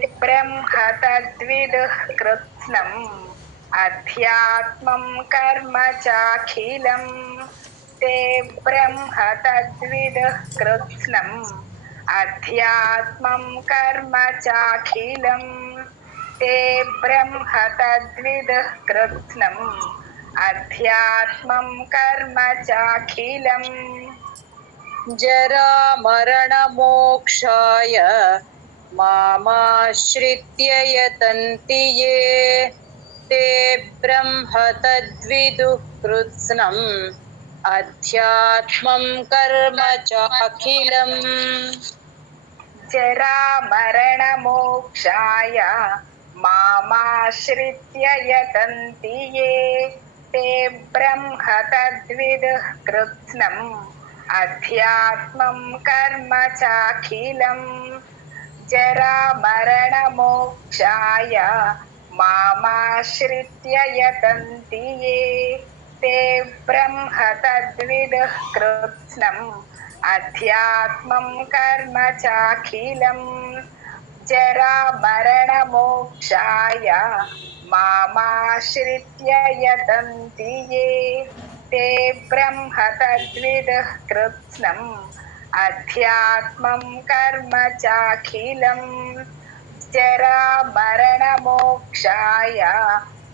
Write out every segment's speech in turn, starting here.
ब्रह्म तद्विदुः कृत्स्नम् अध्यात्मं कर्म चाखिलम् ते ब्रह्म तद्विदुः कृत्स्नम् अध्यात्मं कर्म चाखिलम् ते ब्रह्म तद्विदुः कृत्स्नम् अध्यात्मं कर्म चाखिलम् जरा मरण मोक्षाय मामाश्रित्य यतन्ति ये ते ब्रह्म तद्विदुः कृत्स्नम् अध्यात्मं कर्म चाखिलम् जरा मरण मोक्षाय मामाश्रित्य यतन्ति ये ते ब्रह्म तद्विदुः कृत्स्नम् अध्यात्मं कर्म चाखिलम् जरा मरण मोक्षाय मामाश्रित्य यतन्ति ये ते ब्रह्म तद्विदुः कृत्स्नम् अध्यात्मं कर्म चाखिलम् जरा मरण मोक्षाय मामाश्रित्य यतन्ति ये ते ब्रह्म तद्विदुः कृत्स्नम् अध्यात्मं कर्म चाखिलम् जरा मरण मोक्षाय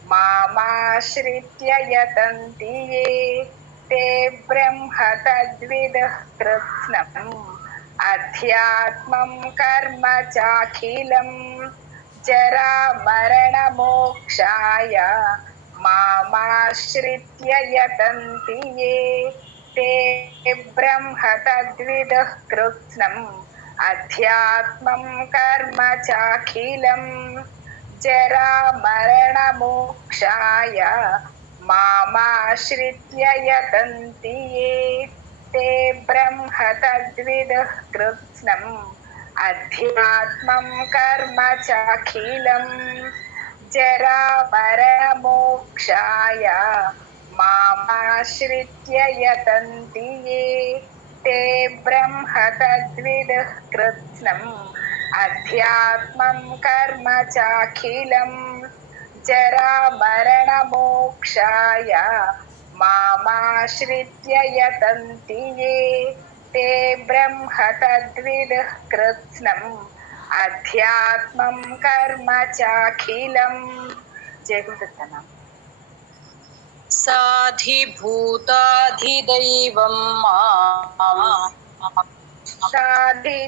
मामाश्रित्य यतन्ति ये ते ब्रह्म तद्विदुः कृत्स्नम् अध्यात्मं कर्म चाखिलम् जरा मरण मोक्षाय मामाश्रित्य यतन्ति ये ते ब्रह्म तद्विदुः कृत्स्नम् अध्यात्मं कर्म चाखिलम् जरा मरण मोक्षाय मामाश्रित्य यतन्ति ये ते ब्रह्म तद्विदुः कृत्स्नम् अध्यात्मं कर्म चाखिलम् जरा मरण मोक्षाय मामाश्रित्य यतन्ति ये ते ब्रह्म तद्विदुः कृत्स्नम् अध्यात्मं कर्म चाखिलम् जरा मरण मोक्षाय मामाश्रित्य यतन्ति ये ते ब्रह्म तद्विदुः कृत्स्नम् अध्यात्मं कर्म चाखिलम् जय गुरुदत्तनाम साधिभूताधिदैवं माम् साधिभूताधिदैवं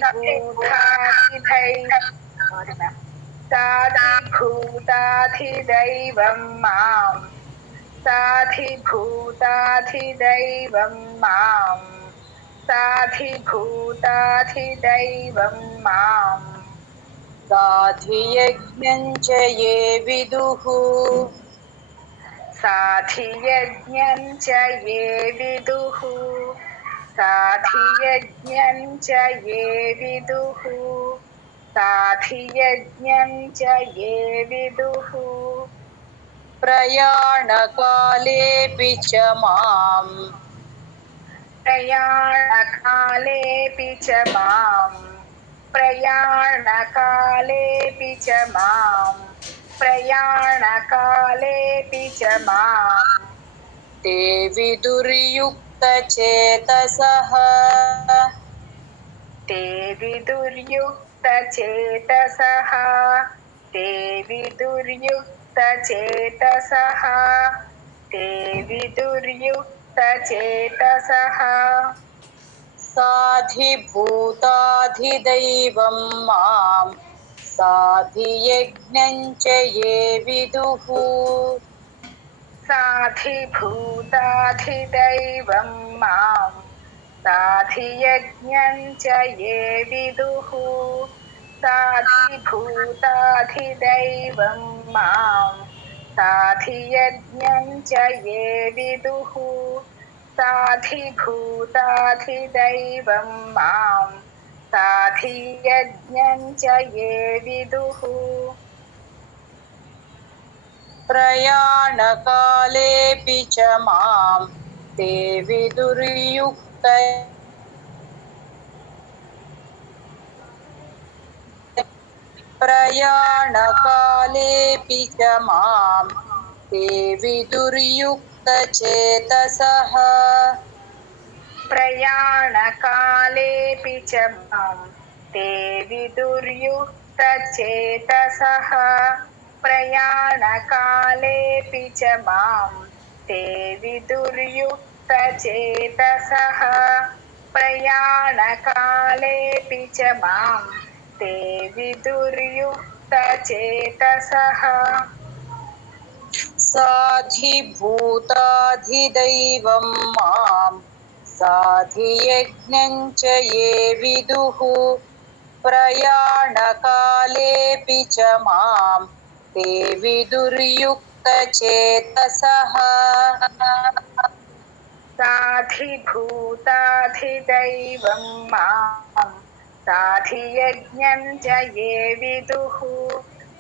माम् साधिभूताधिदैवं माम् साधिभूताधिदैवं माम् साधियज्ञं च ये विदुः साधियज्ञं च ये विदुः साधियज्ञं च ये विदुः साधियज्ञं च ये विदुः प्रयाणकालेऽपि च माम् प्रयाणकालेऽपि च माम् प्रयाणकालेऽपि च माम् प्रयाणकालेऽपि च माम् ते विदुर्युक्तचेतसः ते विदुर्युक्तचेतसः ते विदुर्युक्तचेतसः ते विदुर्युक्तचेतसः साधिभूताधिदैवं माम् साधियज्ञं च ये विदुः साधिभूताधिदैवं माम् साधियज्ञं च ये विदुः साधिभूताधिदैवं माम् साधियज्ञं च ये विदुः साधिभूताधिदैवं माम् साधियज्ञं च ये विदुः प्रयाणकालेऽपि च माम् ते विदुर्युक्त प्रयाणकालेऽपि च मां ते विदुर्युक्तचेतसः प्रयाणकालेऽपि च मां ते विदुर्युक्तचेतसः प्रयाणकालेऽपि च मां ते विदुर्युक्तचेतसः प्रयाणकालेऽपि च मां ते विदुर्युक्तचेतसः साधिभूताधिदैवं मां साधियज्ञं च ये विदुः प्रयाणकालेऽपि च मां ते विदुर्युक्तचेतसः साधिभूताधिदैवं मां साधियज्ञं च ये विदुः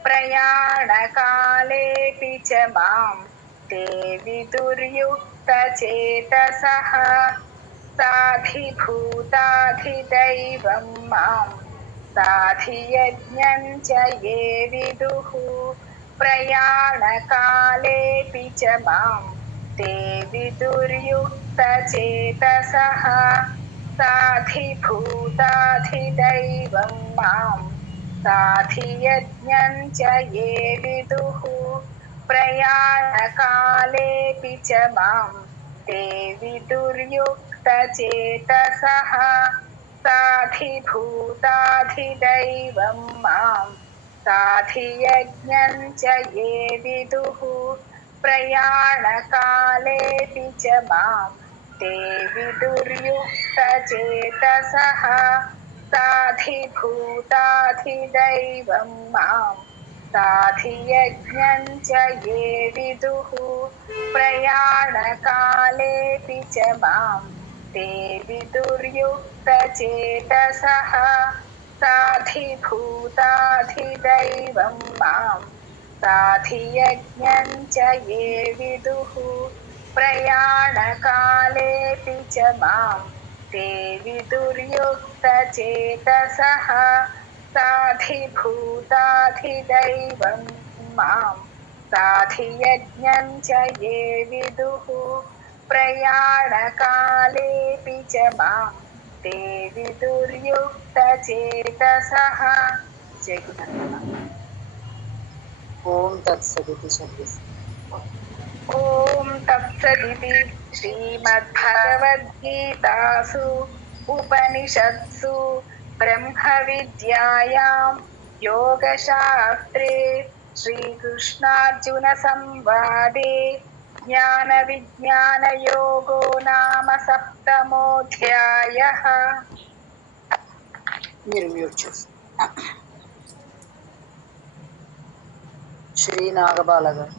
प्रयाणकालेऽपि च मां ते विदुर्युक्तचेतसः साधिभूताधिदैवं मां साधियज्ञं च ये विदुः प्रयाणकालेऽपि च मां ते विदुर्युक्तचेतसः साधिभूताधिदैवं मां साधियज्ञं च ये विदुः प्रयाणकालेऽपि च मां ते विदुर्युक्तचेतसः साधिभूताधिदैवं मां साधियज्ञं च ये विदुः प्रयाणकालेऽपि च मां ते विदुर्युक्तचेतसः साधिभूताधिदैवं मां साधियज्ञं च ये विदुः प्रयाणकालेऽपि च मां ते विदुर्युक्तचेतसः साधिभूताधिदैवं मां साधियज्ञं च ये विदुः प्रयाणकालेऽपि च मां ते विदुर्युक्तचेतसः साधिभूताधिदैवं मां साधियज्ञं च ये विदुः प्रयाणकालेऽपि च मां ते विदुर्युक्तचेतसः जय गुरुनाथ। ॐ तत्सदिति शब्दस्य ॐ तत्सदिति श्रीमद्भगवद्गीतासु उपनिषत्सु ब्रह्मविद्यायां योगशास्त्रे श्रीकृष्णार्जुनसंवादे ज्ञानविज्ञानयोगो नाम सप्तमोऽध्यायः। మీరు మ్యూట్ చేసి శ్రీ నాగబాల గారు